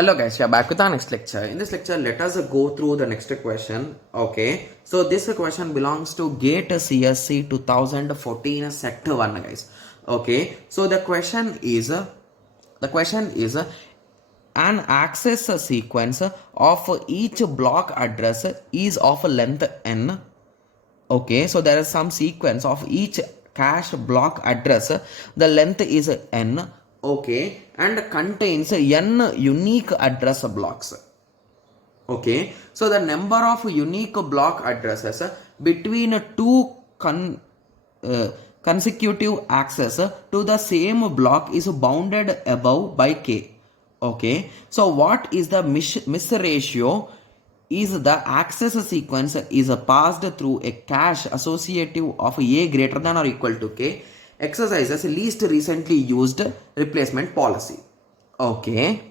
Hello guys, we are back with our next lecture. In this lecture, let us go through the next question. Okay, so this question belongs to GATE CSC 2014 Set 1 guys. Okay, so the question is an access sequence of each block address is of length n. Okay, so there is some sequence of each cache block address. The length is n. Okay, and contains n unique address blocks. Okay, so the number of unique block addresses between two consecutive access to the same block is bounded above by k. Okay, so what is the miss ratio? Is the access sequence is passed through a cache associative of a greater than or equal to k, exercises least recently used replacement policy. Okay,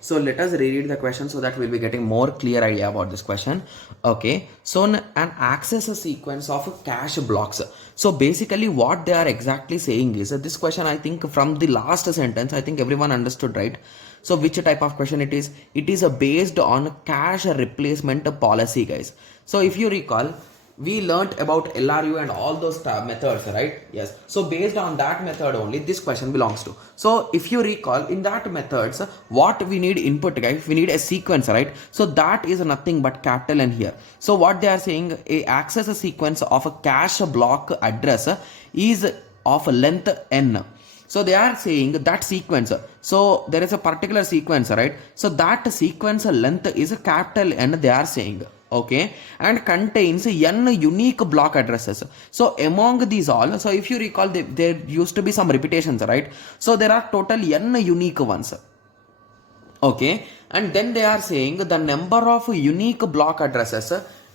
so let us reread the question so that we'll be getting more clear idea about this question. Okay, so an access sequence of cache blocks. So basically what they are exactly saying is this question, I think from the last sentence, I think everyone understood, right? So which type of question it is? It is based on cache replacement policy, guys. So if you recall, we learnt about LRU and all those methods, right? Yes. So based on that method only this question belongs to. So if you recall, in that methods, what we need input, guys, we need a sequence, right? So that is nothing but capital N here. So what they are saying, a access sequence of a cache block address is of length n. So they are saying that sequence, so there is a particular sequence, right? So that sequence length is a capital N, they are saying. Okay, and contains n unique block addresses. So among these all, so if you recall, there used to be some repetitions, right? So there are total n unique ones. Okay, and then they are saying the number of unique block addresses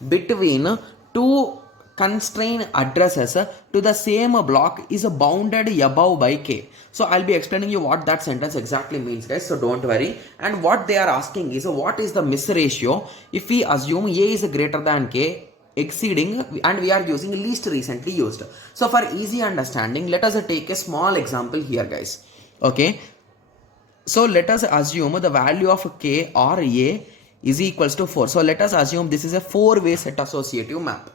between two constraint addresses to the same block is bounded above by k. So I'll be explaining you what that sentence exactly means, guys, so don't worry. And what they are asking is what is the miss ratio if we assume a is greater than k exceeding, and we are using least recently used. So for easy understanding, let us take a small example here, guys. Okay, so let us assume the value of k or a is equals to 4. So let us assume this is a 4-way set associative map.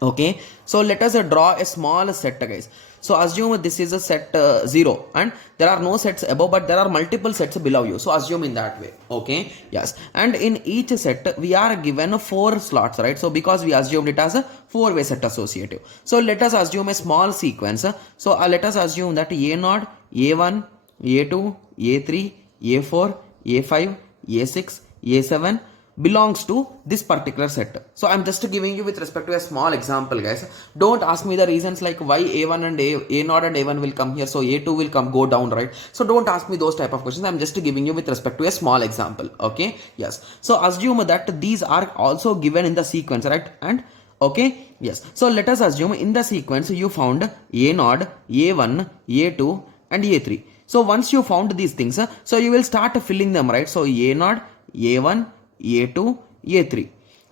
Okay, so let us draw a small set, guys. So assume this is a set 0 and there are no sets above, but there are multiple sets below you. So assume in that way. Okay, yes, and in each set we are given 4 slots, right? So because we assumed it as a 4-way set associative, so let us assume a small sequence. So let us assume that a0, a1, a2, a3, a4, a5, a6, a7 belongs to this particular set. So I'm just giving you with respect to a small example, guys. Don't ask me the reasons like why a1 and a0 and a1 will come here, so a2 will go down, right? So don't ask me those type of questions. I'm just giving you with respect to a small example. Okay, yes, so assume that these are also given in the sequence, right? And okay, yes, so let us assume in the sequence you found a0, a1, a2 and a3. So once you found these things, so you will start filling them, right? So a0, a1, a2, a3.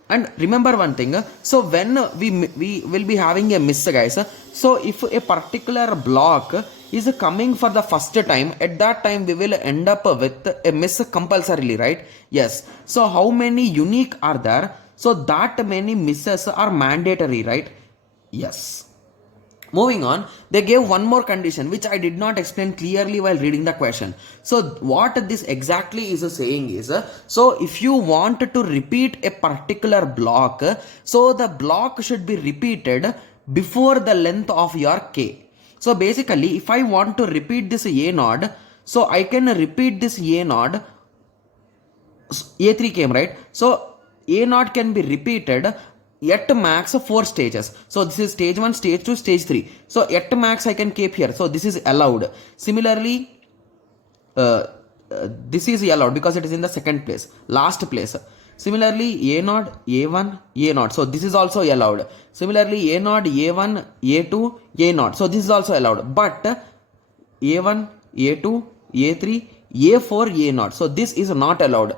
And remember one thing, so when we will be having a miss, guys, so if a particular block is coming for the first time, at that time we will end up with a miss compulsorily, right? Yes, so how many unique are there? So that many misses are mandatory, right? Yes. Moving on, they gave one more condition which I did not explain clearly while reading the question. So what this exactly is saying is, so if you want to repeat a particular block, so the block should be repeated before the length of your k. So basically, if I want to repeat this a node, so I can repeat this a node, a3 came, right? So a node can be repeated at max 4 stages. So this is stage 1, stage 2, stage 3. So at max I can keep here. So this is allowed. Similarly, this is allowed because it is in the second place, last place. Similarly, a0, a1, a0. So this is also allowed. Similarly, a0, a1, a2, a0. So this is also allowed. But a1, a2, a3, a4, a0. So this is not allowed.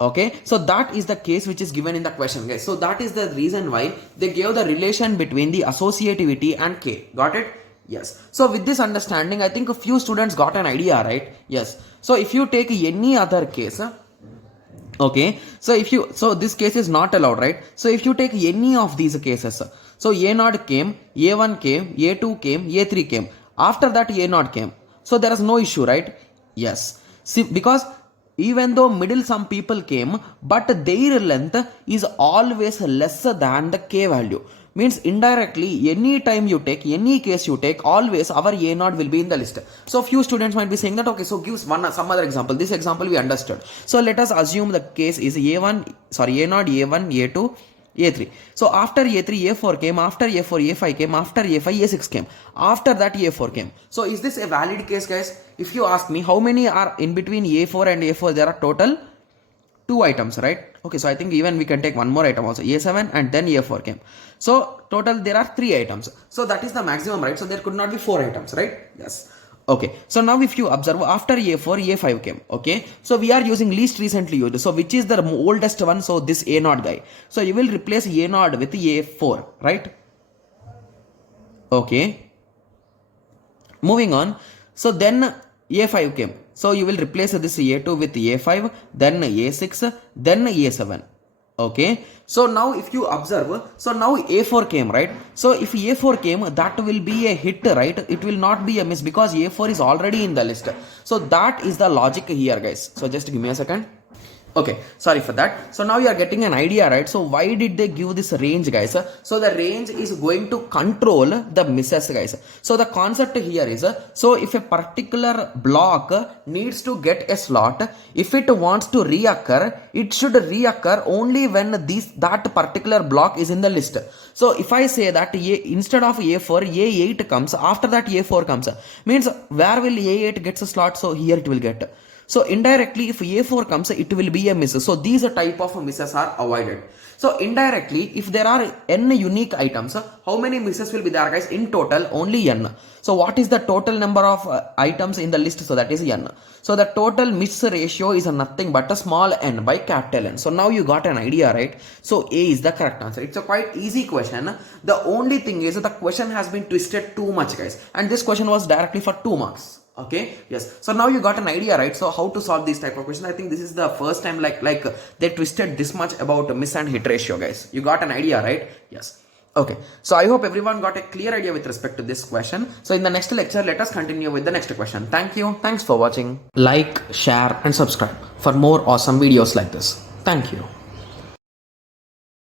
Okay, so that is the case which is given in the question, guys. So that is the reason why they gave the relation between the associativity and k. Got it? Yes. So with this understanding, I think a few students got an idea, right? Yes. So if you take any other case, okay, so this case is not allowed, right? So if you take any of these cases, so a0 came, a1 came, a2 came, a3 came, after that a0 came, so there is no issue, right? Yes. See, because even though middle some people came, but their length is always lesser than the k value, means indirectly any time you take, any case you take, always our a0 will be in the list. So few students might be saying that, okay, so gives some other example. This example we understood. So let us assume the case is a0, a1, a2, a3. So after a3, a4 came, after a4, a5 came, after a5, a6 came, after that a4 came. So is this a valid case, guys? If you ask me, how many are in between a4 and a4? There are total 2 items, right? Okay, so I think even we can take one more item also, a7 and then a4 came. So total there are 3 items. So that is the maximum, right? So there could not be 4 items, right? Yes. Okay, so now if you observe, after a4, a5 came. Okay, so we are using least recently used. So which is the oldest one? So this a0 guy. So you will replace a0 with a4, right? Okay, moving on. So then a5 came. So you will replace this a2 with a5, then a6, then a7. Okay, so now if you observe, so now a4 came, right? So if a4 came, that will be a hit, right? It will not be a miss because a4 is already in the list. So that is the logic here, guys. So just give me a second. Okay, sorry for that. So now you are getting an idea, right? So why did they give this range, guys? So the range is going to control the misses, guys. So the concept here is, so if a particular block needs to get a slot, if it wants to reoccur, it should reoccur only when that particular block is in the list. So if I say that instead of a4, a8 comes, after that a4 comes, means where will a8 gets a slot? So here it will get. So indirectly, if a4 comes, it will be a miss. So these type of misses are avoided. So indirectly, if there are n unique items, how many misses will be there, guys? In total, only n. So what is the total number of items in the list? So that is n. So the total miss ratio is nothing but a small n by capital N. So now you got an idea, right? So A is the correct answer. It's a quite easy question. The only thing is the question has been twisted too much, guys. And this question was directly for 2 marks. Okay, yes. So now you got an idea, right? So how to solve these type of questions? I think this is the first time like they twisted this much about miss and hit ratio, guys. You got an idea, right? Yes. Okay, so I hope everyone got a clear idea with respect to this question. So in the next lecture, let us continue with the next question. Thank you. Thanks for watching. Like, share and subscribe for more awesome videos like this. Thank you.